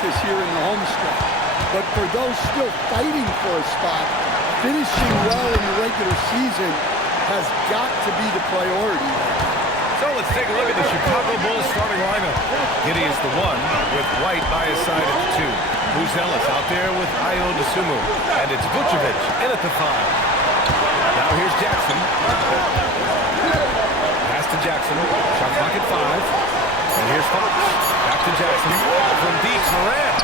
practice here in the home stretch. But for those still fighting for a spot, finishing well in the regular season has got to be the priority. So let's take a look at the Chicago Bulls starting lineup. Giddey is the one, with White by his side at the 2. Buzelis out there with Ayo Dosunmu. And it's Vucevic in at the 5. Now here's Jackson. Pass to Jackson. Shot clock at 5. And here's Fox. Back to Jackson. From deep, Morant.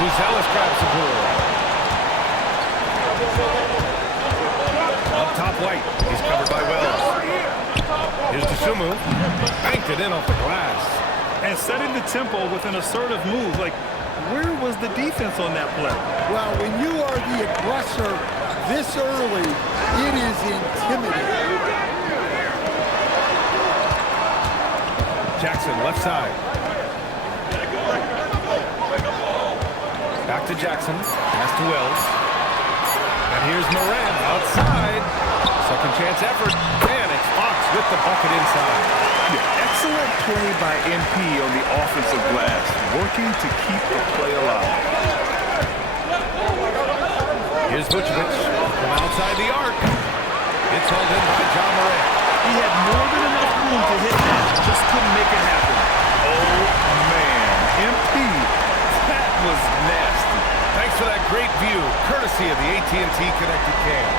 Buzelis grabs the ball. Up top, White. He's covered by Wells. Here's Dosunmu. Banked it in off the glass. And setting the tempo with an assertive move. Like, where was the defense on that play? Well, when you are the aggressor this early, it is intimidating. Jackson, left side. Back to Jackson. Pass to Wells. And here's Morant outside. Second chance effort. And it's Fox with the bucket inside. Yeah, excellent play by MP on the offensive glass, working to keep the play alive. Here's Vucevic from outside the arc. It's held in by John Morant. He had more than enough room to hit that, just couldn't make it happen. Oh, man. MP, that was nasty. Thanks for that great view, courtesy of the AT&T Connected Cam.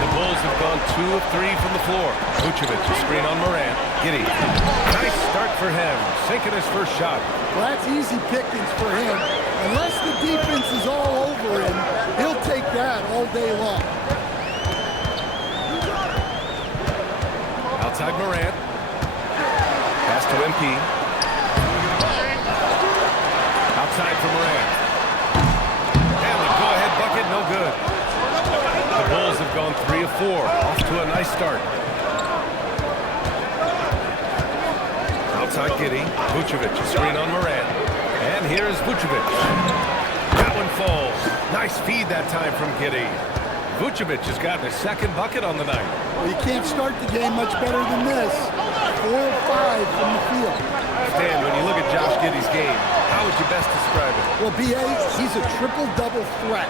The Bulls have gone 2 of 3 from the floor. Vucevic, a screen on Morant. Giddey. Nice start for him, sinking his first shot. Well, that's easy pickings for him. Unless the defense is all over him, he'll take that all day long. Outside Morant. Pass to MP. Outside for Morant. And the go-ahead bucket, no good. The Bulls have gone 3 of 4. Off to a nice start. Outside Giddey. Vucevic, a screen on Morant. And here's Vucevic. That one falls. Nice feed that time from Giddey. Vucevic has gotten his second bucket on the night. Well, you can't start the game much better than this. 4 of 5 from the field. Stan, when you look at Josh Giddey's game, how would you best describe it? Well, B.A., he's a triple-double threat.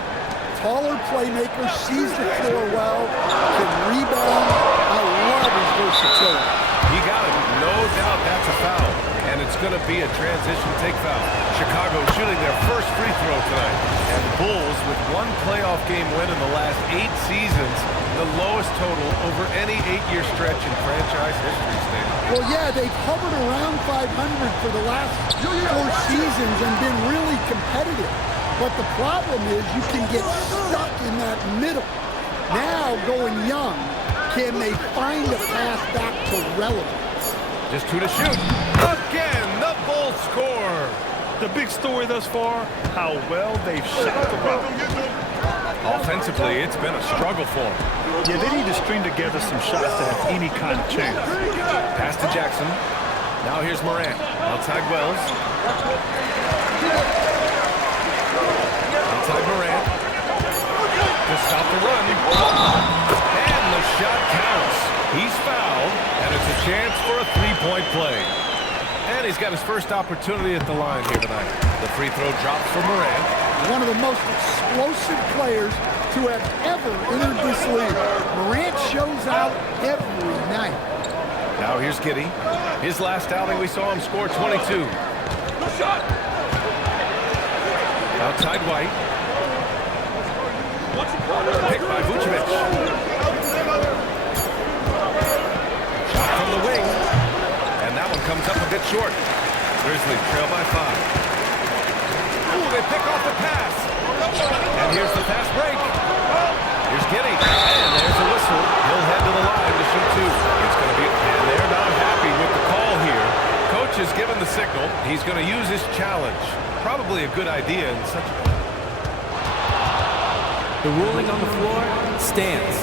Taller playmaker, sees the floor well, can rebound. I love his versatility. He got it. No doubt that's a foul. And it's going to be a transition take foul. Chicago shooting their first free throw tonight. And the Bulls, with one playoff game win in the last 8 seasons, the lowest total over any 8-year stretch in franchise history, Stan. Well, yeah, they've hovered around 500 for the last 4 seasons and been really competitive. But the problem is you can get stuck in that middle. Now, going young, can they find a path back to relevance? Just 2 to shoot. Again, the Bulls score. The big story thus far, how well they've shot the rock. Offensively, it's been a struggle for them. Yeah, they need to string together some shots to have any kind of chance. Pass to Jackson. Now here's Morant. Outside Wells. Outside Morant. To stop the run. And the shot counts. He's fouled, and it's a chance for a 3-point play. And he's got his first opportunity at the line here tonight. The free throw drops for Morant. One of the most explosive players to have ever entered this league. Morant shows out every night. Now here's Giddey. His last outing, we saw him score 22. Outside White. Picked by Vucevic. Shot from the wing. And that one comes up a bit short. Grizzlies trail by 5. Ooh, they pick off the pass. And here's the fast break. Here's Giddey. And there's a whistle. He'll head to the line to shoot 2. It's going to be, and they're not happy with the call here. Coach has given the signal. He's going to use his challenge. Probably a good idea in such a... The ruling on the floor stands.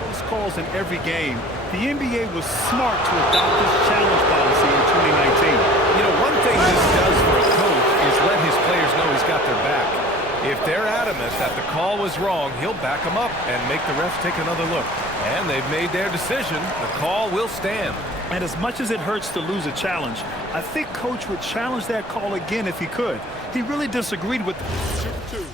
Those calls in every game. The NBA was smart to adopt this challenge policy in 2019. You know, one thing this does for a coach is let his players know he's got their back. If they're adamant that the call was wrong, he'll back them up and make the refs take another look. And they've made their decision. The call will stand. And as much as it hurts to lose a challenge, I think Coach would challenge that call again if he could. He really disagreed with Two.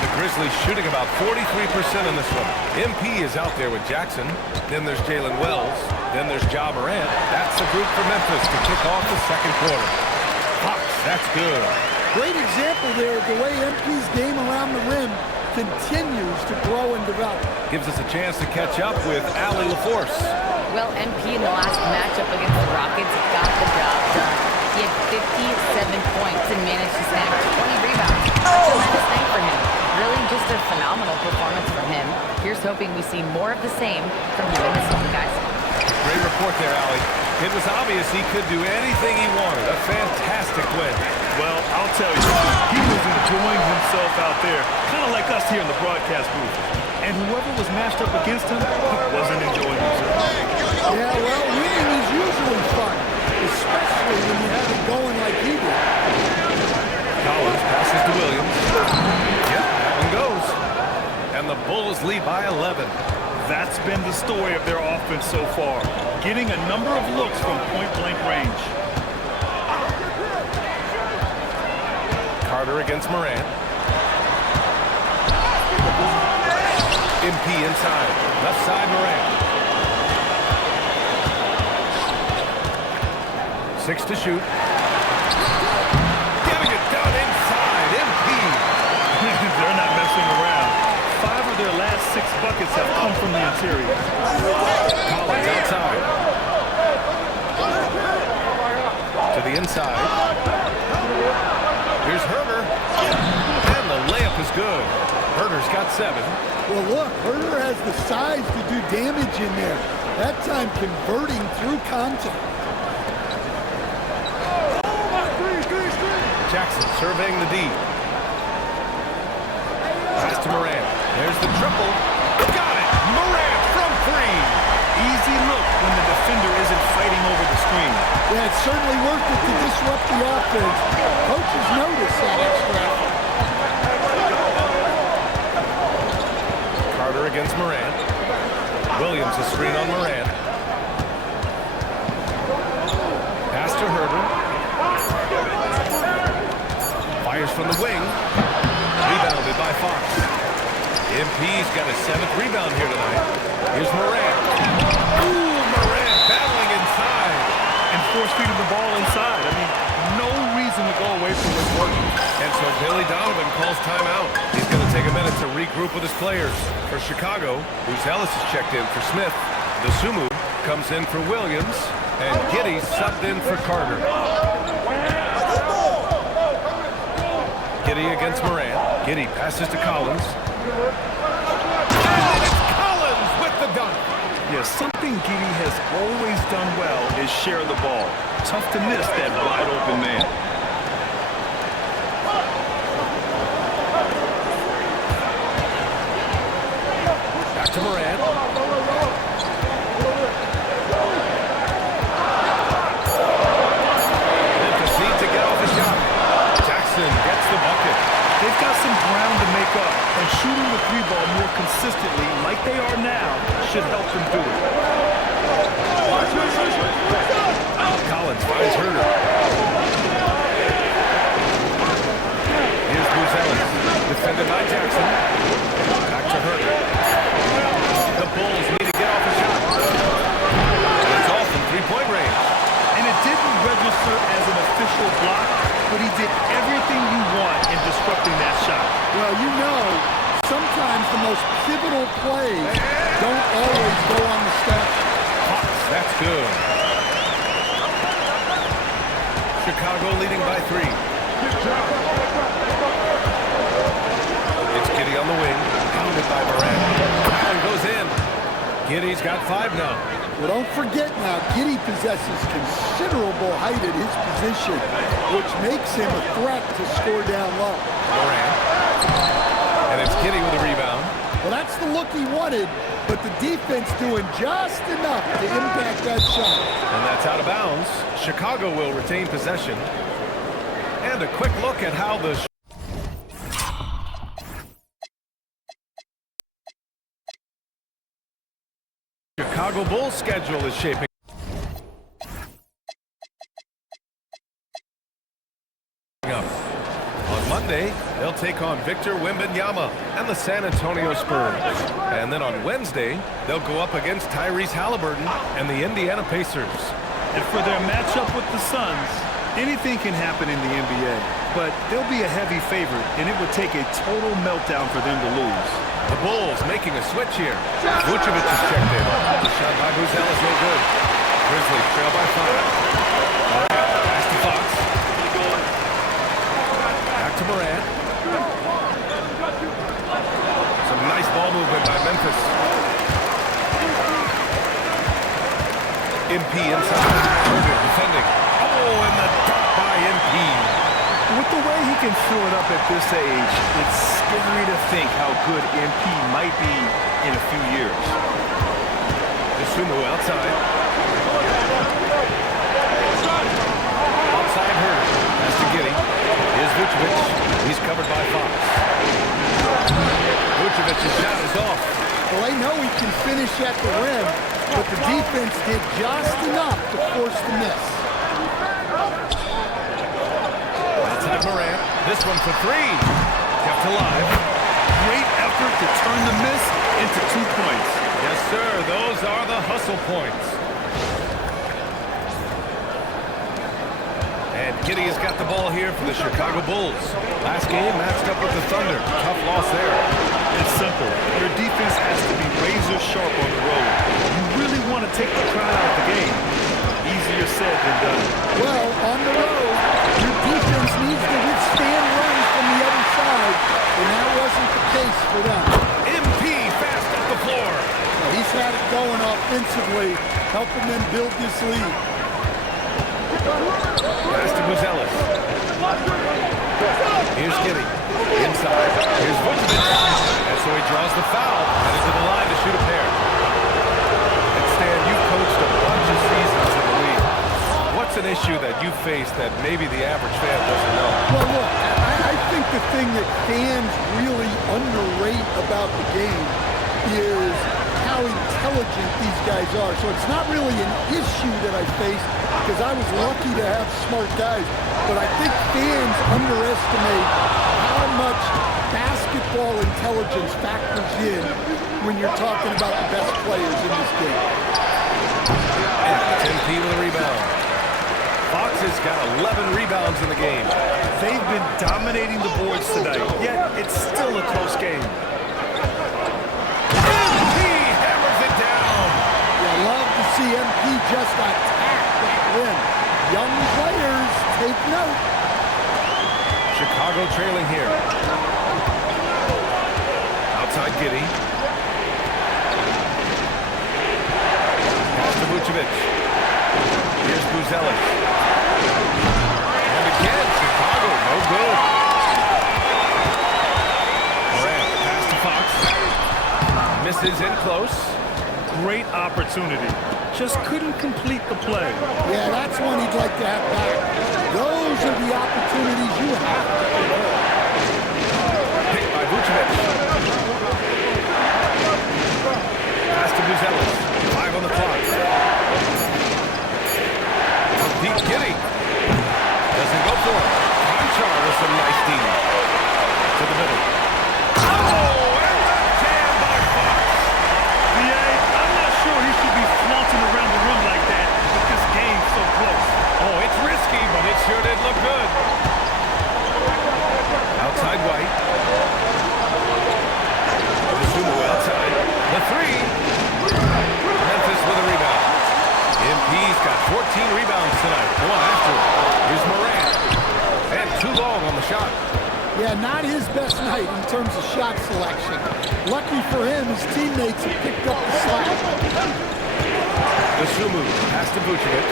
The Grizzlies shooting about 43% in this one. MP is out there with Jackson. Then there's Jalen Wells. Then there's Ja Morant. That's the group for Memphis to kick off the second quarter. Fox, that's good. Great example there of the way MP's game around the rim continues to grow and develop. Gives us a chance to catch up with Allie LaForce. Well, MP in the last matchup against the Rockets got the job done. He had 57 points and managed to snag 20 rebounds. A tremendous thing for him. Really just a phenomenal performance from him. Here's hoping we see more of the same from him in this one, guys. Great report there, Allie. It was obvious he could do anything he wanted. A fantastic win. Well, I'll tell you, he was enjoying himself out there, kind of like us here in the broadcast booth. And whoever was matched up against him wasn't enjoying himself. Yeah, well, winning is usually fun, especially when you have it going like he did. Collins passes to Williams. Yep, that one goes. And the Bulls lead by 11. That's been the story of their offense so far, getting a number of looks from point-blank range. Carter against Morant. MP inside. Left side, Morant. 6 to shoot. Getting it done inside. MP. They're not messing around. 5 of their last 6 buckets have come from the interior. Collins outside. To the inside. Here's Herter. And the layup is good. Herter's got 7. Well, look, Herter has the size to do damage in there. That time converting through contact. Jackson surveying the D. Pass to Morant. There's the triple. Got it! Morant from 3. Easy look when the defender isn't fighting over the screen. Yeah, it's certainly worth it to disrupt the offense. Coaches notice that extra effort. Carter against Morant. Williams a screen on Morant. Pass to Herter. Fires from the wing. Rebounded by Fox. MP's got his 7th rebound here tonight. Here's Morant. Ooh, Morant battling inside. And force-feeding the ball inside. I mean, no reason to go away from what's working. And so Billy Donovan calls timeout. He's going to take a minute to regroup with his players. For Chicago, Bruce Ellis is checked in for Smith. Dosunmu comes in for Williams. And Giddey subbed in for Carter. Giddey against Morant. Giddey passes to Collins. And it's Collins with the dunk. Yeah, something Giddey has always done well is share the ball. Tough to miss that wide open man. Back to Morant. Memphis needs to get off the shot. Jackson gets the bucket. They've got some ground to make up, and shooting the 3-ball more consistently, like they are now, should help them do it. Collins finds Herter. Here's Bruce Ellis, defended by Jackson. Back to Herter. The Bulls need to get off the shot. And it's off from 3-point range. And it didn't register as an official block, but he did everything you want in disrupting that shot. Well, you know, sometimes the most pivotal plays don't always go on the stat sheet. That's good. Chicago leading by 3. It's Giddey on the wing, pounded by Morant. And goes in. Giddey's got 5 now. Well, don't forget now, Giddey possesses considerable height at his position, which makes him a threat to score down low. Morant. And it's Giddey with a rebound. Well, that's the look look he wanted, but the defense doing just enough to impact that shot. And that's out of bounds. Chicago will retain possession. And a quick look at how the Chicago Bulls schedule is shaping up. On Monday, they'll take on Victor Wembanyama and the San Antonio Spurs. And then on Wednesday, they'll go up against Tyrese Halliburton and the Indiana Pacers. And for their matchup with the Suns, anything can happen in the NBA, but they'll be a heavy favorite, and it would take a total meltdown for them to lose. The Bulls making a switch here. Vucevic is checked in. The shot by Buzel is no good. Grizzlies trail by 5. Pass to Fox. Back to Morant. Some nice ball movement by Memphis. MP inside. Defending. Oh, and the dunk by MP. With the way he can fill it up at this age, it's scary to think how good MP might be in a few years. Sumu outside. Outside her. That's to Giddey. Here's Vucevic. He's covered by Fox. Vucevic's shot is off. Well, they know he can finish at the rim, but the defense did just enough to force the miss. Outside Morant. This one for 3. Kept alive. Great effort to turn the miss into 2 points. Yes, sir. Those are the hustle points. And Giddey has got the ball here for the Chicago Bulls. Last game matched up with the Thunder. Tough loss there. It's simple. Your defense has to be razor sharp on the road. You really want to take the crowd out of the game. Easier said than done. Well, on the road, your defense needs to withstand runs from the other side, and that wasn't the case for them. MP fast up the floor. Well, he's had it going offensively, helping them build this lead. Pass to Buzelis. Here's Giddey. Inside. Here's Vucevic. And so he draws the foul. And into the line to shoot a pair. And Stan, you've coached a bunch of seasons in the league. What's an issue that you face that maybe the average fan doesn't know? Well, look, I think the thing that fans really underrate about the game is how intelligent these guys are. So it's not really an issue that I face because I was lucky to have smart guys. But I think fans underestimate how much basketball intelligence factors in when you're talking about the best players in this game. And it's MP with a rebound. Fox has got 11 rebounds in the game. They've been dominating the boards tonight, yet it's still a close game. MP hammers it down. You love to see MP just attack that rim. Young players, take note. Chicago trailing here. Outside Giddey. Pass to Vucevic. Here's Buzelis. And again, Chicago, no good. Morant, pass to Fox. Misses in close. Great opportunity. Just couldn't complete the play. Yeah, that's one he'd like to have back. Those are the opportunities you have to convert. Picked by Vucevic. Pass to Buzelis. 5 on the clock. Deep Giddey. Doesn't go for it. Conchar with some nice D. To the middle. Oh, and the jam by Fox. I'm not sure he should be flaunting around the rim like that with this game so close. Oh, it's risky, but it sure did look good. Outside White. Sumu outside. The 3. Memphis with a rebound. MP's got 14 rebounds tonight. One after it. Here's Morant. And too long on the shot. Yeah, not his best night in terms of shot selection. Lucky for him, his teammates have picked up the slack. The Sumu pass to Vucevic.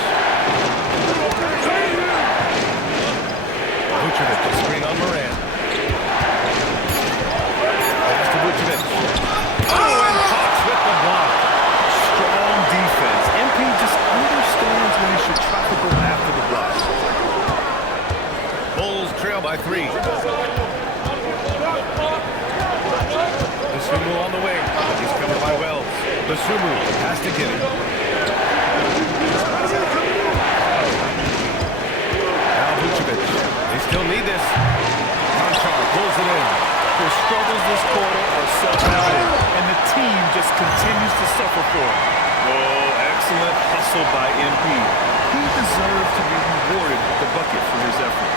Vucevic, a screen on Morant. Pass to Vucevic. Oh, Basumu has to get it. Now Vucevic. They still need this. Conchar pulls it in. Their struggles this quarter are self-evident, and the team just continues to suffer for it. Oh, excellent hustle by MP. He deserves to be rewarded with the bucket for his effort.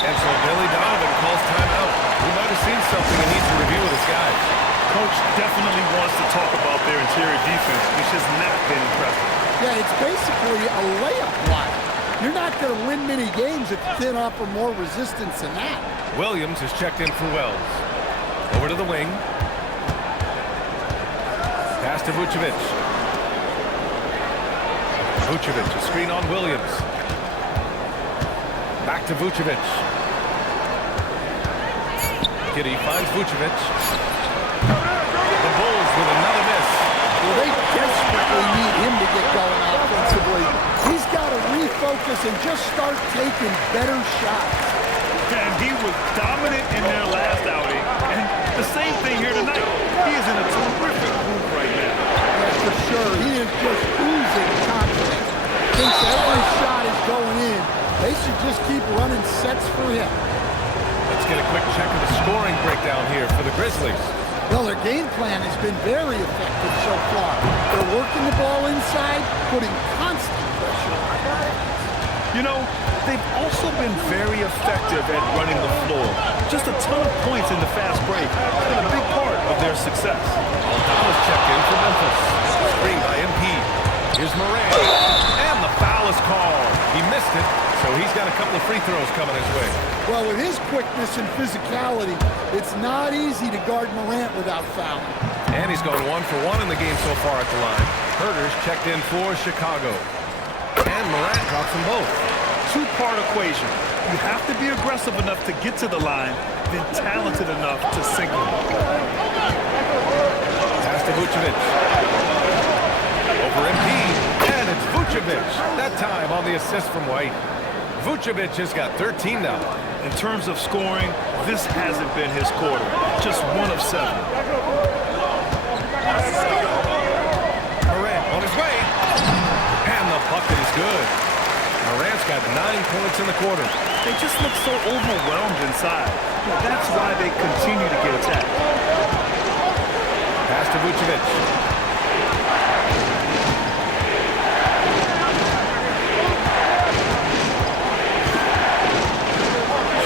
And so Billy Donovan calls timeout. He might have seen something and needs to review with his guys. Coach definitely wants to talk about their interior defense, which has not been impressive. Yeah, it's basically a layup line. You're not going to win many games if you can't offer more resistance than that. Williams is checked in for Wells. Over to the wing. Pass to Vucevic. Vucevic, a screen on Williams. Back to Vucevic. Giddey finds Vucevic. The Bulls with another miss. Well, they desperately need him to get going offensively. He's got to refocus and just start taking better shots. And he was dominant in their last outing, and the same thing here tonight. He is in a terrific group right now. Yeah, for sure. He is just oozing confidence. Thinks every shot is going in. They should just keep running sets for him. Let's get a quick check of the scoring breakdown here for the Grizzlies. Well, their game plan has been very effective so far. They're working the ball inside, putting constant pressure on offense. You know, they've also been very effective at running the floor. Just a ton of points in the fast break. It's been a big part of their success. Aldama's checked in for Memphis. Screen by MP. Here's Morant. And the foul is called. He missed it, so he's got a couple of free throws coming his way. Well, with his quickness and physicality, it's not easy to guard Morant without fouling. And he's going 1 for 1 in the game so far at the line. Herter's checked in for Chicago. And Morant drops them both. Two-part equation. You have to be aggressive enough to get to the line, then talented enough to sink them. Pass to Vucevic. Over MP. And it's Vucevic. That time on the assist from White. Vucevic has got 13 now. In terms of scoring, this hasn't been his quarter. Just 1 of 7. Morant on his way. And the bucket is good. Morant's got 9 points in the quarter. They just look so overwhelmed inside. That's why they continue to get attacked. Pass to Vucevic.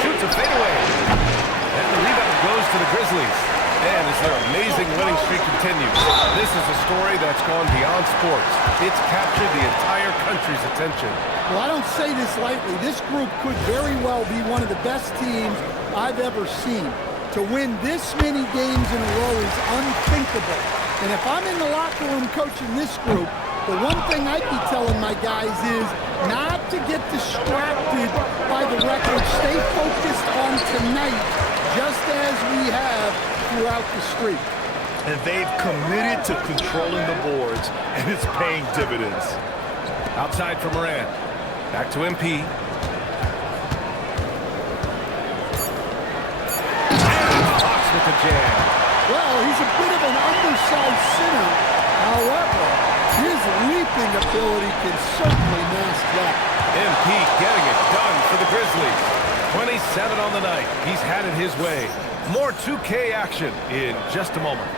Shoots a fadeaway. And the rebound goes to the Grizzlies. And as their amazing winning streak continues, this is a story that's gone beyond sports. It's captured the entire country's attention. Well, I don't say this lightly. This group could very well be one of the best teams I've ever seen. To win this many games in a row is unthinkable. And if I'm in the locker room coaching this group, the one thing I'd be telling my guys is not to get distracted by the record. Stay focused on tonight, just as we have throughout the streak. And they've committed to controlling the boards, and it's paying dividends. Outside for Morant. Back to MP. Fox with the jam. Well, he's a bit of an undersized center. However, his leaping ability can certainly mask that. MP getting it done for the Grizzlies. 27 on the night. He's had it his way. More 2K action in just a moment.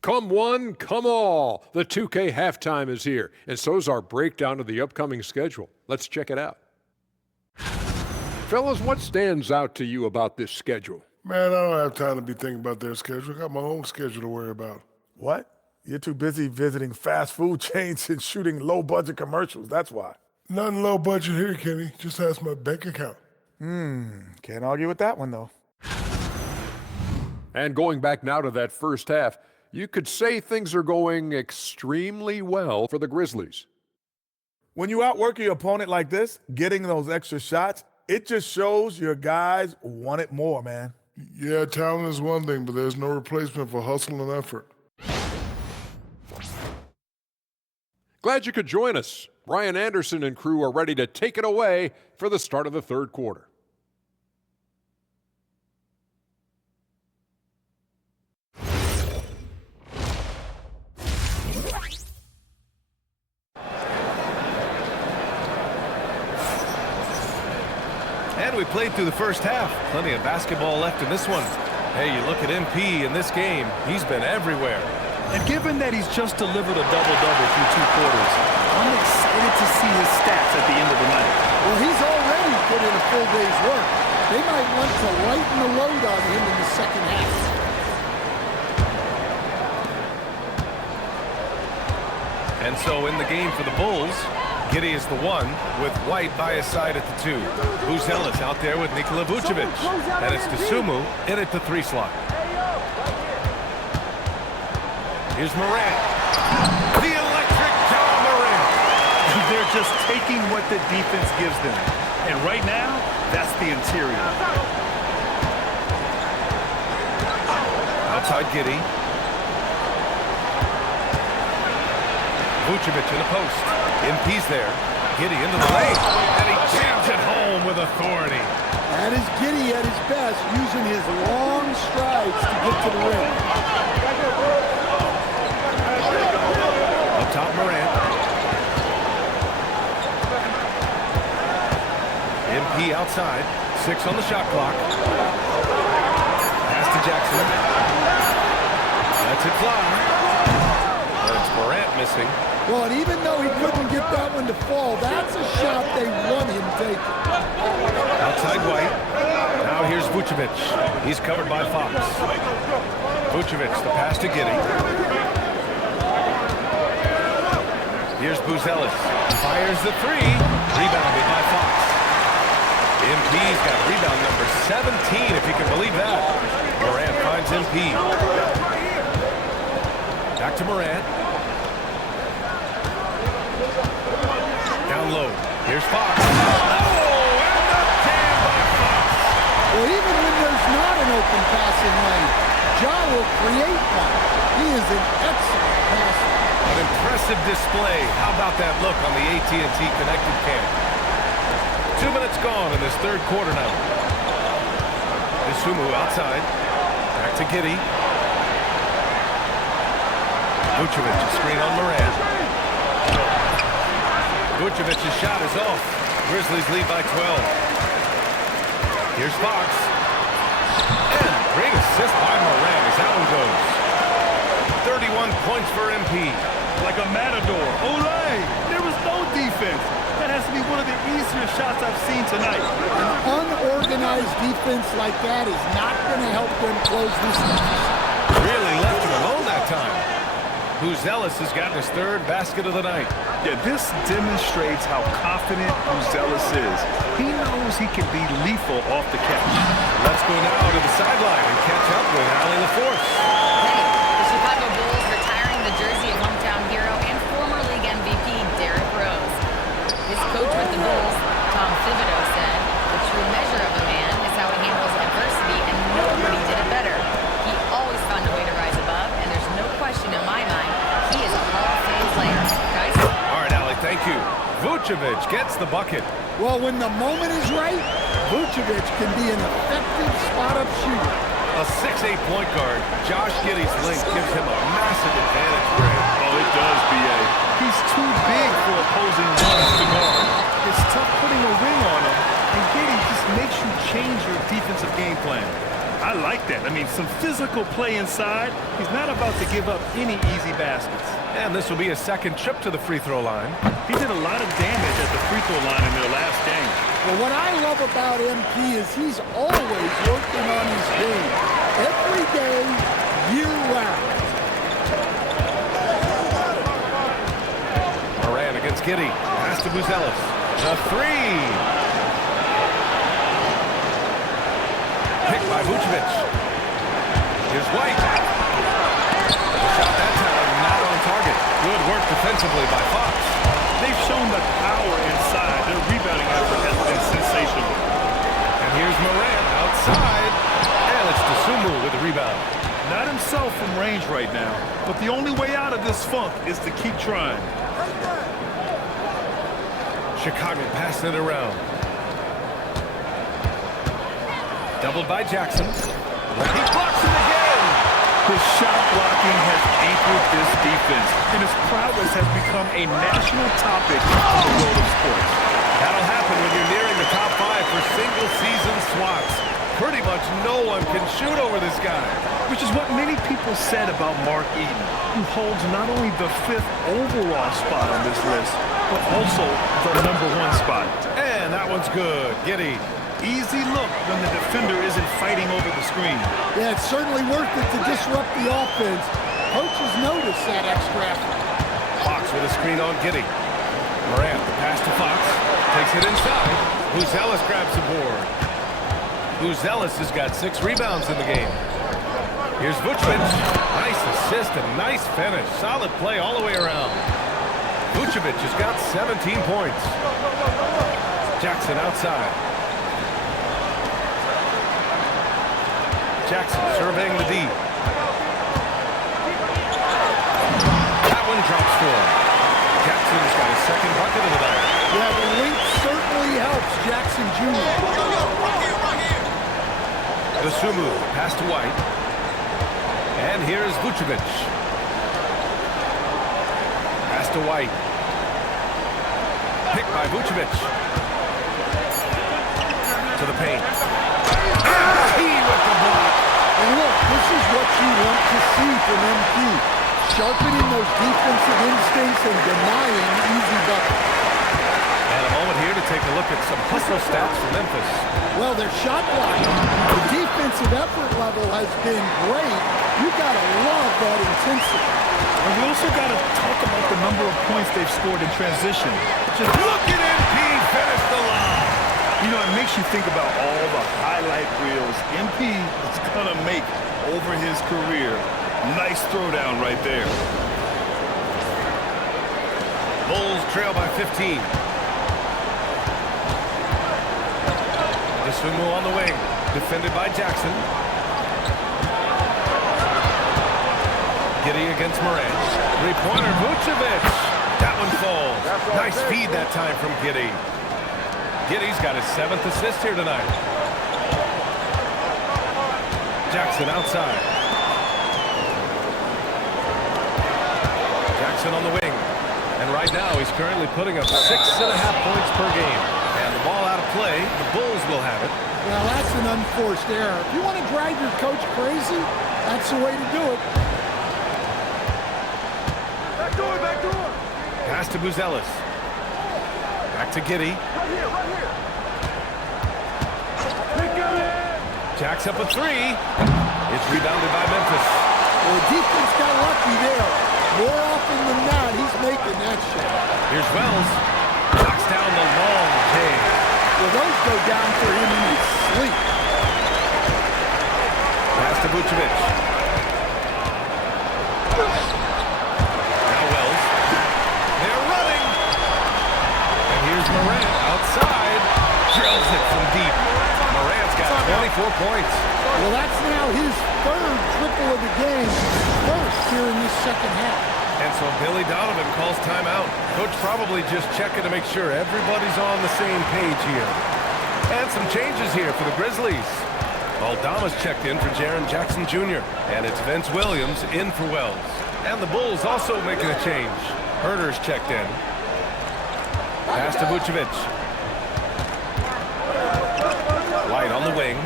Come one, come all. The 2K halftime is here, and so's our breakdown of the upcoming schedule. Let's check it out. Fellas, what stands out to you about this schedule? Man, I don't have time to be thinking about their schedule. I got my own schedule to worry about. What? You're too busy visiting fast food chains and shooting low-budget commercials. That's why. Nothing low budget here, Kenny. Just ask my bank account. Can't argue with that one, though. And going back now to that first half, you could say things are going extremely well for the Grizzlies. When you outwork your opponent like this, getting those extra shots, it just shows your guys want it more, man. Yeah, talent is one thing, but there's no replacement for hustle and effort. Glad you could join us. Brian Anderson and crew are ready to take it away for the start of the third quarter. And we played through the first half. Plenty of basketball left in this one. Hey, you look at MP in this game. He's been everywhere. And given that he's just delivered a double-double through 2 quarters, I'm excited to see his stats at the end of the night. Well, he's already put in a full day's work. They might want to lighten the load on him in the second half. And so in the game for the Bulls, Giddey is the 1 with White by his side at the 2. Buzelis out there with Nikola Vucevic. And it's Dosunmu in at the 3 slot. Here's Morant. The electric John Morant. They're just taking what the defense gives them. And right now, that's the interior. Outside Giddey. Vucevic in the post. MP's there. Giddey into the lane. And he jams it home with authority. That is Giddey at his best, using his long strides to get to the rim. Up top, Morant. MP outside. 6 on the shot clock. Pass to Jackson. Lets it fly. And it's Morant missing. Well, and even though he couldn't get that one to fall, that's a shot they want him taking. Outside White. Now here's Vucevic. He's covered by Fox. Vucevic, the pass to Giddey. Here's Buzelis. Fires the 3. Rebounded by Fox. MP's got rebound number 17, if you can believe that. Morant finds MP. Back to Morant. Down low. Here's Fox. Oh, and the jam by Fox. Well, even when there's not an open passing lane, Ja will create one. He is an excellent passer. An impressive display. How about that look on the AT&T connected cam? 2 minutes gone in this third quarter now. Dosunmu outside. Back to Giddey. Vucevic, a screen on Morant. Vucevic's shot is off. Grizzlies lead by 12. Here's Fox. And great assist by Morant as that one goes. 31 points for MP. Like a matador. Olay! There was no defense. That has to be one of the easier shots I've seen tonight. An unorganized defense like that is not going to help them close this deficit. Really left him alone that time. Buzelis has gotten his 3rd basket of the night. Yeah, this demonstrates how confident Buzelis is. He knows he can be lethal off the catch. Let's go now to the sideline and catch up with Allie LaForce. Hey, the Chicago Bulls retiring the jersey of hometown hero and former league MVP Derrick Rose. His coach with the Bulls, Tom Thibodeau, said, "The true measure of a man is how he handles adversity, and nobody did it better. He always found a way to rise above, and there's no question in my mind he is a Hall of Fame player." Guys? All right, Allie, thank you. Vucevic gets the bucket. Well, when the moment is right, Vucevic can be an effective spot-up shooter. A 6'8" point guard, Josh Giddey's length gives him a massive advantage, Greg. Oh, it does, B.A. He's too big for opposing runs to guard. It's tough putting a ring on him, and Giddey just makes you change your defensive game plan. I like that. I mean, some physical play inside. He's not about to give up any easy baskets. And this will be a second trip to the free throw line. He did a lot of damage at the free throw line in their last game. Well, what I love about MP is he's always working on his game. Every day, year-round. Morant against Giddey. Pass to Buzelis. The 3. Picked by Vucevic. Here's White. The shot that time not on target. Good work defensively by Fox. They've shown the power inside. Their rebounding effort has been sensational. And here's Morant outside. And it's Dosunmu with the rebound. Not himself from range right now, but the only way out of this funk is to keep trying. Chicago passing it around. Doubled by Jackson. He blocks it again. His shot blocking has anchored this defense, and his prowess has become a national topic in the world of sports. That'll happen when you're nearing the top 5 for single-season swats. Pretty much no one can shoot over this guy. Which is what many people said about Mark Eaton, who holds not only the 5th overall spot on this list, but also the #1 spot. And that one's good. Giddey. Easy look when the defender isn't fighting over the screen. Yeah, it's certainly worth it to disrupt the offense. Coaches notice that extra effort. Fox with a screen on Giddey. Morant, pass to Fox. Takes it inside. Buzelis grabs the board. Buzelis has got 6 rebounds in the game. Here's Vucevic. Nice assist and nice finish. Solid play all the way around. Vucevic has got 17 points. Jackson outside. Jackson surveying the D. That one drops for him. Jackson's got his 2nd bucket of the night. Yeah, the length certainly helps Jackson Jr. Dosunmu, pass to White. And here's Vucevic. Pass to White. Picked by Vucevic. To the paint. MP with the block. And look, this is what you want to see from MP. Sharpening those defensive instincts and denying easy buckets. And a moment here to take a look at some hustle stats for Memphis. Well, their shot blocking, the defensive effort level has been great. You gotta love that intensity. And we also got to talk about the number of points they've scored in transition. Just look at MP finish the line. You know, it makes you think about all the highlight reels MP is going to make over his career. Nice throwdown right there. Bulls trail by 15. Dosunmu on the wing. Defended by Jackson. Giddey against Morant. 3-pointer, Vucevic. That one falls. Nice feed that time from Giddey. Giddey's got his 7th assist here tonight. Jackson outside. Jackson on the wing. And right now he's currently putting up 6.5 points per game. And the ball out of play, the Bulls will have it. Well, that's an unforced error. If you want to drive your coach crazy, that's the way to do it. Back door. Pass to Buzelis. Back to Giddey. Right here. Jacks up a 3. It's rebounded by Memphis. Well, the defense got lucky there. More often than not, he's making that shot. Here's Wells. Knocks down the long King. Well, those go down for him in his sleep. Pass to Vucevic. Now Wells. They're running. And here's Morant outside. Drills it from deep. Morant's got 24 points. Well, that's now his 3rd triple of the game. 1st here in this 2nd half. And so Billy Donovan calls timeout. Coach probably just checking to make sure everybody's on the same page here. And some changes here for the Grizzlies. Aldama's checked in for Jaren Jackson Jr. And it's Vince Williams in for Wells. And the Bulls also making a change. Herter's checked in. Pass to Vucevic. White on the wing.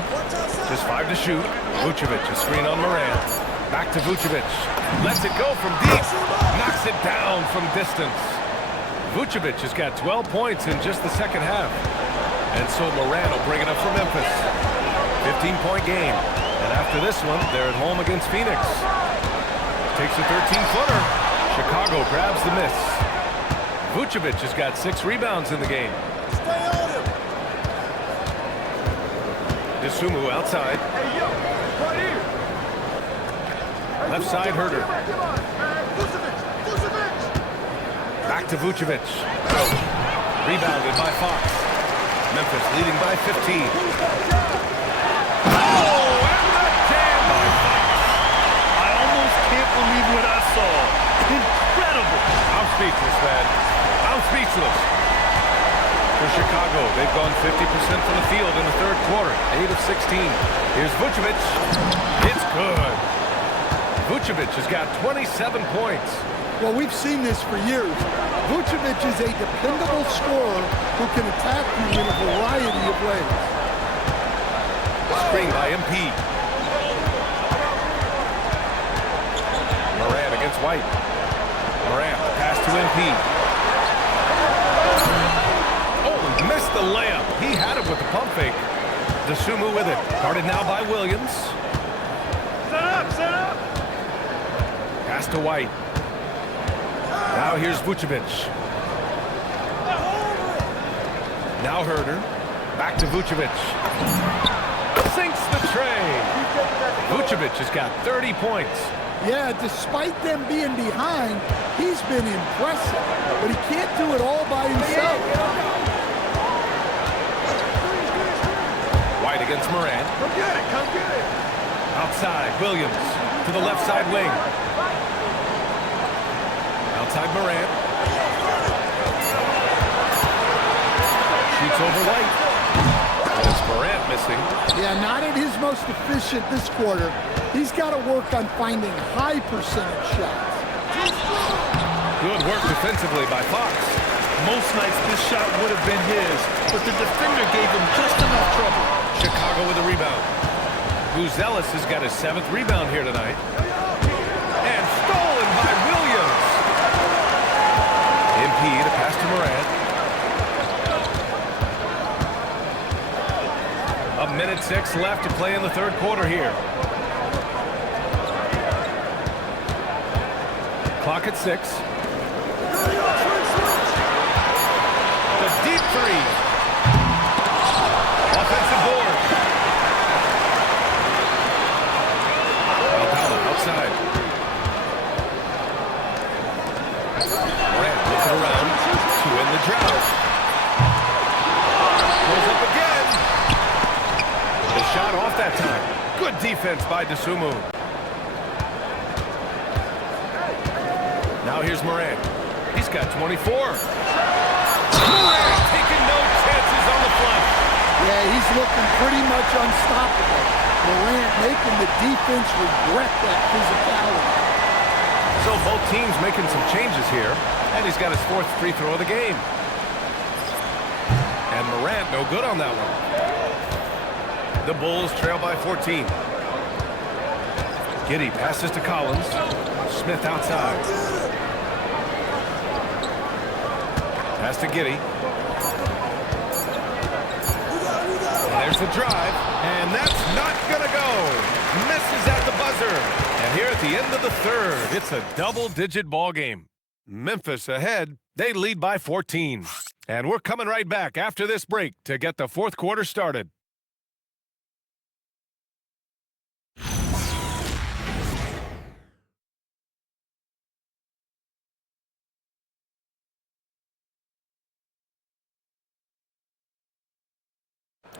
Just 5 to shoot. Vucevic, a screen on Morant. Back to Vucevic. Lets it go from deep. Knocks it down from distance. Vucevic has got 12 points in just the 2nd half. And so Morant will bring it up for Memphis. 15-point game. And after this one, they're at home against Phoenix. Takes a 13-footer. Chicago grabs the miss. Vucevic has got 6 rebounds in the game. Stay on him. Dosunmu outside. Hey, yo, right here. Left side, Herter. Vucevic. Back to Vucevic. Rebounded by Fox. Memphis leading by 15. Oh, and the jam by Fox. I almost Chicago. They've gone 50% from the field in the third quarter. 8 of 16. Here's Vucevic. It's good. Vucevic has got 27 points. Well, we've seen this for years. Vucevic is a dependable scorer who can attack you in a variety of ways. Screen by MP. Morant against White. Morant, pass to MP. Oh, missed the layup. He had it with the pump fake. Dosunmu with it. Guarded now by Williams. Set up! Pass to White. Now here's Vucevic. Now Herder. Back to Vucevic. Sinks the tray. Vucevic has got 30 points. Yeah, despite them being behind, he's been impressive. But he can't do it all by himself. White against Morant. Come get it! Outside, Williams to the left side wing. Outside Morant. Shoots over White. And it's Morant missing. Yeah, not at his most efficient this quarter. He's got to work on finding high percentage shots. Good work defensively by Fox. Most nights this shot would have been his, but the defender gave him just enough trouble. Chicago with a rebound. Buzelis has got his 7th rebound here tonight. And stolen by Williams. MP to pass to Morant. A minute 6 left to play in the third quarter here. Clock at 6. The deep three. Offensive board. Outside. Morant looking around to end the drought. Goes up again. The shot off that time. Good defense by Dosunmu. Now here's Morant. He's got 24. Morant taking no chances on the flush. Yeah, he's looking pretty much unstoppable. Morant making the defense regret that physicality. So both teams making some changes here. And he's got his 4th free throw of the game. And Morant no good on that one. The Bulls trail by 14. Giddey passes to Collins. Smith outside. Pass to Giddey. And there's the drive. And that's not going to go. Misses at the buzzer. And here at the end of the third, it's a double-digit ball game. Memphis ahead. They lead by 14. And we're coming right back after this break to get the fourth quarter started.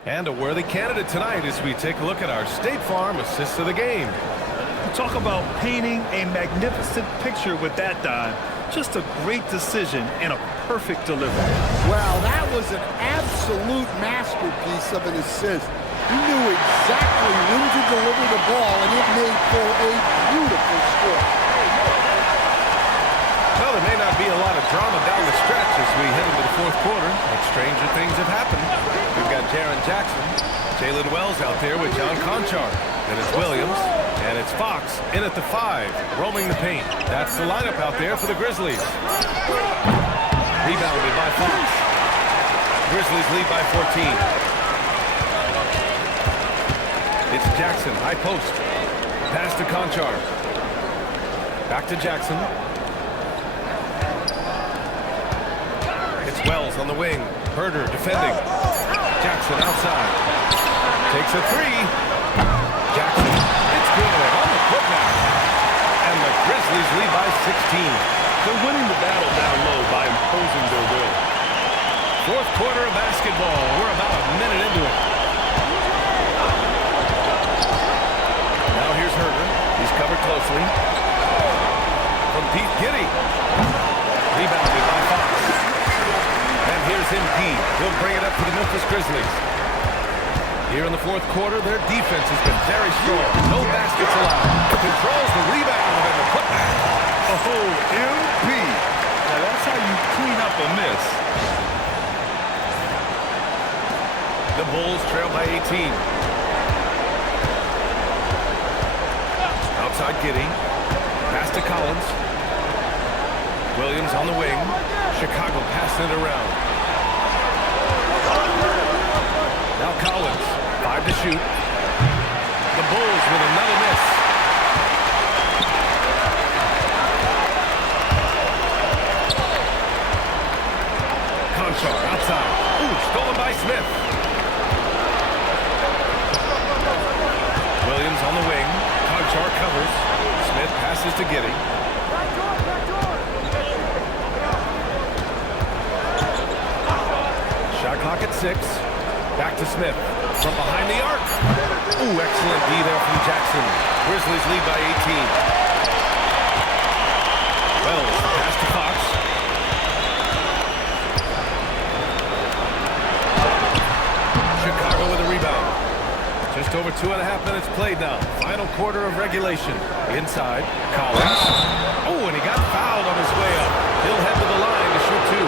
And a worthy candidate tonight as we take a look at our State Farm assists of the game. Talk about painting a magnificent picture with that dive. Just a great decision and a perfect delivery. Well, that was an absolute masterpiece of an assist. He knew exactly when to deliver the ball, and it made for a beautiful score. Well, there may not be a lot of drama down the stretch as we head into the fourth quarter, but stranger things have happened. We've got Jaren Jackson, Jalen Wells out there with John Conchar. Then it's Williams, and it's Fox in at the 5, roaming the paint. That's the lineup out there for the Grizzlies. Rebounded by Fox. Grizzlies lead by 14. It's Jackson, high post. Pass to Conchar. Back to Jackson. It's Wells on the wing. Herder defending. Jackson outside. Takes a 3. Jackson, it's good on the foot now. And the Grizzlies lead by 16. They're winning the battle down low by imposing their will. Fourth quarter of basketball. We're about a minute into it. Now here's Herder. He's covered closely. From Pete Giddey. Rebounded by Fox. And here's MP. He'll bring it up for the Memphis Grizzlies. Here in the fourth quarter, their defense has been very strong. No baskets allowed. Controls the rebound and the putback. Oh, MP. Now that's how you clean up a miss. The Bulls trail by 18. Outside Giddey. Pass to Collins. Williams on the wing. Chicago passing it around. Now Collins. 5 to shoot. The Bulls with another miss. Conchar outside. Ooh, stolen by Smith. Williams on the wing. Conchar covers. Smith passes to Giddey. Shot clock at 6. Back to Smith. From behind the arc. Ooh, excellent D there from Jackson. Grizzlies lead by 18. Wells, pass to Fox. Chicago with a rebound. Just over 2.5 minutes played now. Final quarter of regulation. Inside, Collins. Oh, and he got fouled on his way up. He'll head to the line to shoot 2.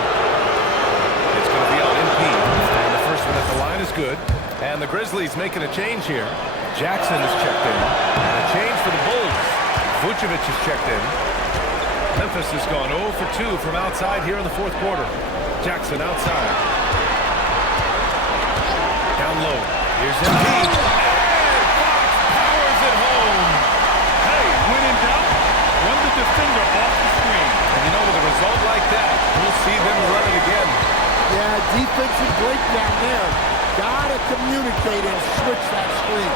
It's going to be on MP. And the first one at the line is good. And the Grizzlies making a change here. Jackson is checked in. And a change for the Bulls. Vucevic is checked in. Memphis has gone 0 for 2 from outside here in the fourth quarter. Jackson outside. Down low. Here's MP. And Fox powers it home. Hey, when in doubt, run the defender off the screen. And you know, with a result like that, we'll see them run it again. Yeah, defensive breakdown there. Gotta communicate and switch that screen.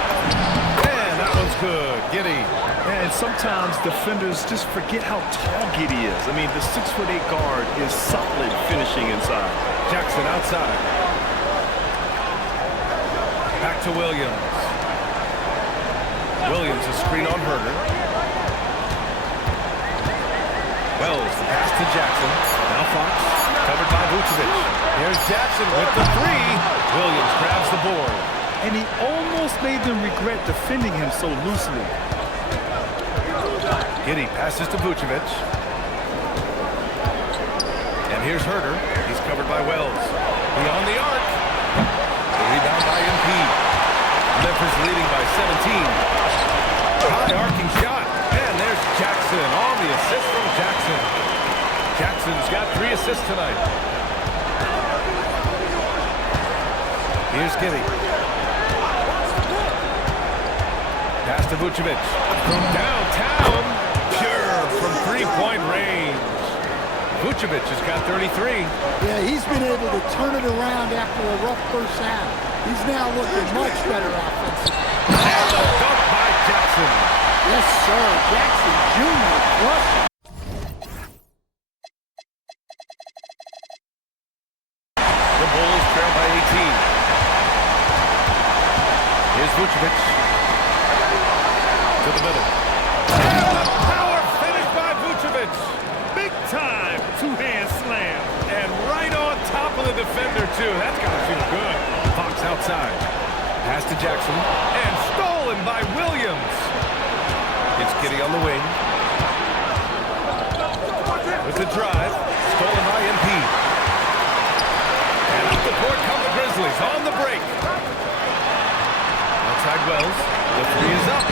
And that one's good. Giddey. And sometimes defenders just forget how tall Giddey is. I mean, the 6'8" guard is solid finishing inside. Jackson outside. Back to Williams. Williams is screen on Herder. Wells, the pass to Jackson. Now Fox, covered by Vucevic. Here's Jackson with the 3. Williams grabs the board. And he almost made them regret defending him so loosely. Giddey passes to Vucevic. And here's Herder. He's covered by Wells. Beyond the arc. The rebound by MP. Memphis leading by 17. High arcing shot. And there's Jackson on the assist from Jackson. Jackson's got 3 assists tonight. Here's Giddey. Pass to Vucevic. From downtown. Pure from 3-point range. Vucevic has got 33. Yeah, he's been able to turn it around after a rough first half. He's now looking much better offensively. And the dunk by Jackson. Yes, sir. Jackson Jr. crushing. The Bulls trail by 18. Here's Vucevic. To the middle. And the power finish by Vucevic. Big time two-hand slam. And right on top of the defender, too. That's got to feel good. Fox outside. Pass to Jackson. And stolen by Williams. It's Giddey on the wing. With the drive. Stolen by MP. And up the court come the Grizzlies on the break. Outside Wells. The 3 is up.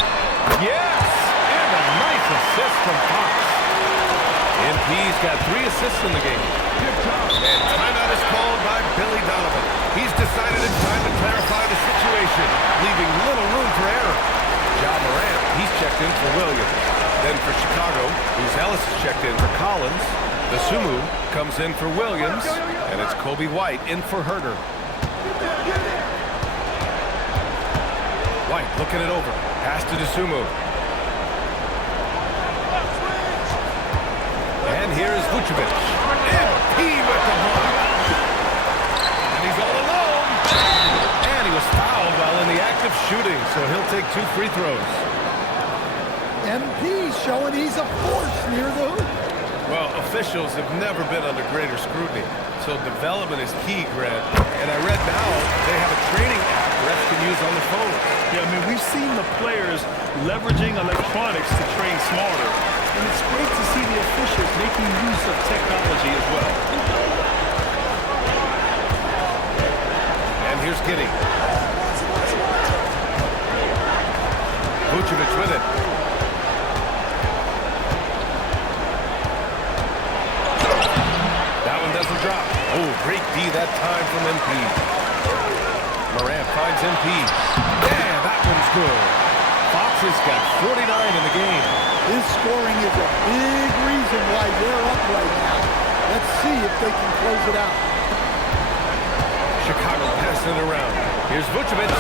Yes! And a nice assist from Fox. MP's got 3 assists in the game. And timeout is called by Billy Donovan. He's decided it's time to clarify the situation, leaving little room for error. Morant, he's checked in for Williams. Then for Chicago, who's Ellis is checked in for Collins. The Sumu comes in for Williams, and it's Kobe White in for Herder. White looking it over. Pass to DeSumo. And here's Vucevic. MP with the block. And he's all alone. And he was fouled while in the act of shooting, so he'll take 2 free throws. MP showing he's a force near the hoop. Well, officials have never been under greater scrutiny, so development is key, Grant. And I read now they have a training app refs can use on the phone. Yeah, I mean, we've seen the players leveraging electronics to train smarter, and it's great to see the officials making use of technology as well. And here's Giddey. Vucevic with it. That one doesn't drop. Oh, great D that time from MP. Morant finds MP. Yeah, that one's good. Fox has got 49 in the game. His scoring is a big reason why they're up right now. Let's see if they can close it out. Chicago passing it around. Here's Vucevic.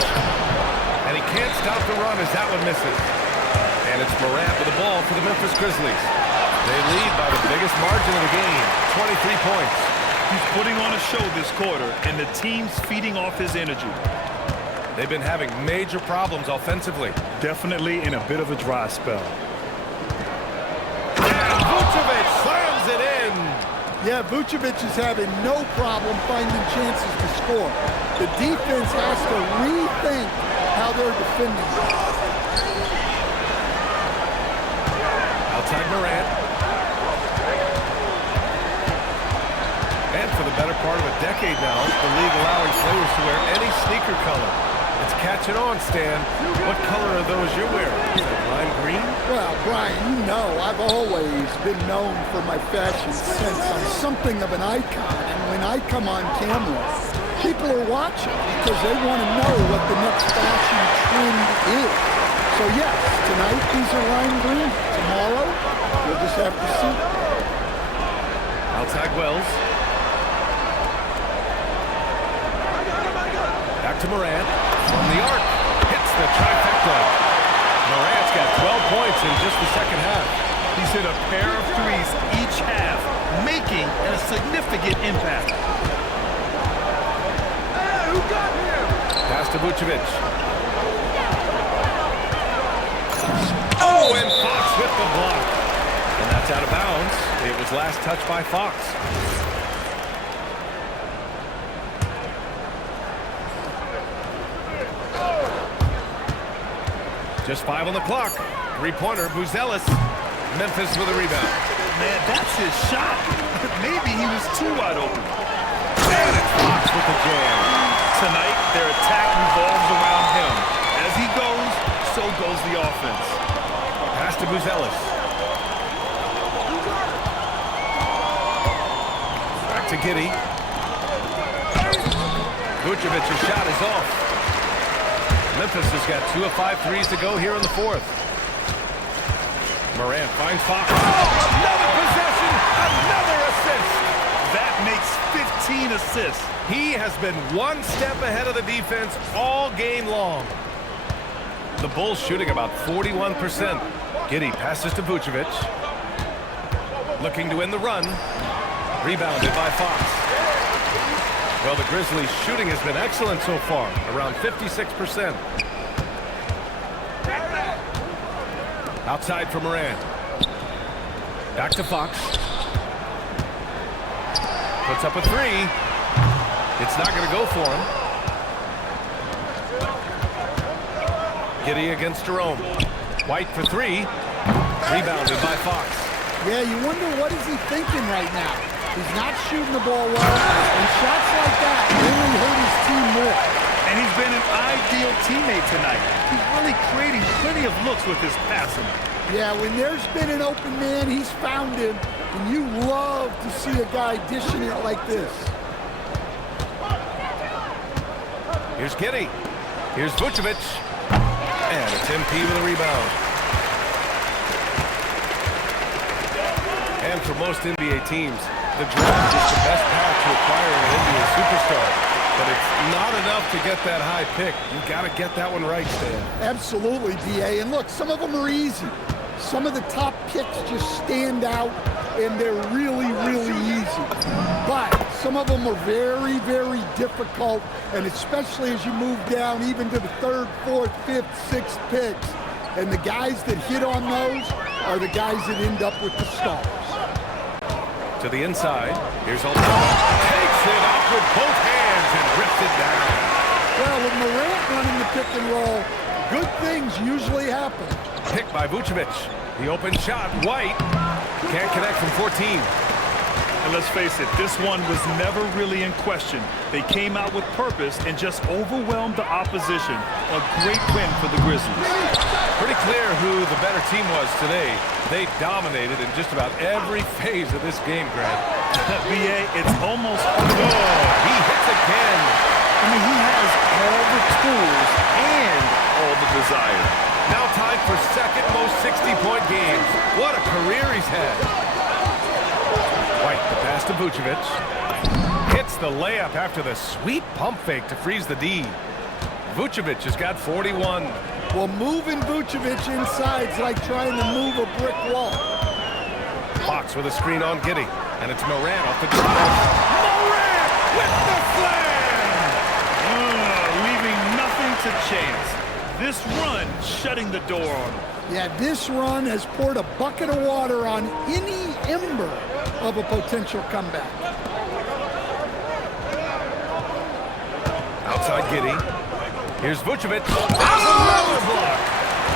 And he can't stop the run as that one misses. And it's Morant with the ball for the Memphis Grizzlies. They lead by the biggest margin of the game, 23 points. He's putting on a show this quarter, and the team's feeding off his energy. They've been having major problems offensively. Definitely in a bit of a dry spell. And Vucevic slams it in. Yeah, Vucevic is having no problem finding chances to score. The defense has to rethink how they're defending. Outside Morant. And for the better part of a decade now, the league allowing players to wear any sneaker color. It's catching on, Stan. What color are those you're wearing? Is it lime green? Well, Brian, you know I've always been known for my fashion sense. I'm something of an icon, and when I come on camera, people are watching because they want to know what the next fashion trend is. So yes, tonight these are lime green. Tomorrow, we'll just have to see. Outside Wells. Back to Morant. From the arc. Hits the trifecta. Morant's got 12 points in just the second half. He's hit a pair of threes each half, making a significant impact. Hey, who got him? Pass to Vucevic. Oh, and Fox with the block. And that's out of bounds. It was last touched by Fox. Just 5 on the clock. Three-pointer, Buzelis. Memphis with a rebound. Man, that's his shot. Maybe he was too wide open. And it's Fox with the jam. Tonight, their attack revolves around him. As he goes, so goes the offense. Pass to Buzelis. Back to Giddey. Vucevic's shot is off. Memphis has got 2 of 5 threes to go here in the fourth. Morant finds Fox. Oh, another possession, another assist. That makes 15 assists. He has been one step ahead of the defense all game long. The Bulls shooting about 41%. Giddey passes to Vucevic. Looking to win the run. Rebounded by Fox. Well, the Grizzlies' shooting has been excellent so far, around 56%. Outside for Morant. Back to Fox. Puts up a three. It's not going to go for him. Giddey against Jerome. White for three. Rebounded by Fox. Yeah, you wonder what is he thinking right now. He's not shooting the ball well, and shots like that really hurt his team more. And he's been an ideal teammate tonight. He's really creating plenty of looks with his passing. Yeah, when there's been an open man, he's found him, and you love to see a guy dishing it like this. Here's Giddey. Here's Vucevic. And it's MP with a rebound. And for most NBA teams, the draft is the best path to acquiring an NBA superstar. But it's not enough to get that high pick. You've got to get that one right, Stan. Absolutely, D.A. And look, some of them are easy. Some of the top picks just stand out, and they're really, really easy. But some of them are very, very difficult, and especially as you move down even to the 3rd, 4th, 5th, 6th picks. And the guys that hit on those are the guys that end up with the stars. To the inside. Here's Altama. Takes it up with both hands and rips it down. Well, with Morant running the pick and roll, good things usually happen. Picked by Vucevic. The open shot. White can't connect from 14. And let's face it, this one was never really in question. They came out with purpose and just overwhelmed the opposition. A great win for the Grizzlies. Pretty clear who the better team was today. They dominated in just about every phase of this game, Grant. BA, it's almost... Oh, he hits again. I mean, he has all the tools and all the desire. Now tied for second most 60-point games. What a career he's had. White, the pass to Vucevic. Hits the layup after the sweet pump fake to freeze the D. Vucevic has got 41. Well, moving Vucevic inside is like trying to move a brick wall. Fox with a screen on Giddey. And it's Morant off the drive. Morant with the slam! Leaving nothing to chance. This run shutting the door on him. Yeah, this run has poured a bucket of water on any ember of a potential comeback. Outside Giddey. Here's Vucevic. Another block.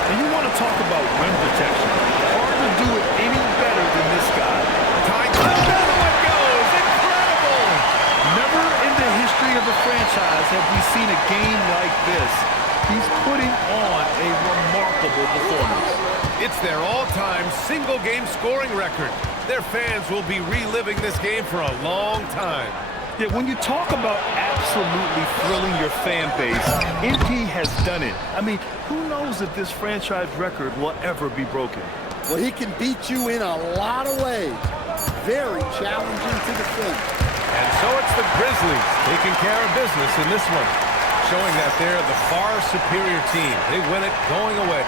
And you want to talk about rim protection. Hard to do it any better than this guy. Tied. Another one goes. Incredible. Never in the history of the franchise have we seen a game like this. He's putting on a remarkable performance. It's their all-time single-game scoring record. Their fans will be reliving this game for a long time. Yeah, when you talk about absolutely thrilling your fan base, MP has done it. I mean, who knows if this franchise record will ever be broken? Well, he can beat you in a lot of ways. Very challenging to defend. And so it's the Grizzlies taking care of business in this one, showing that they're the far superior team. They win it going away.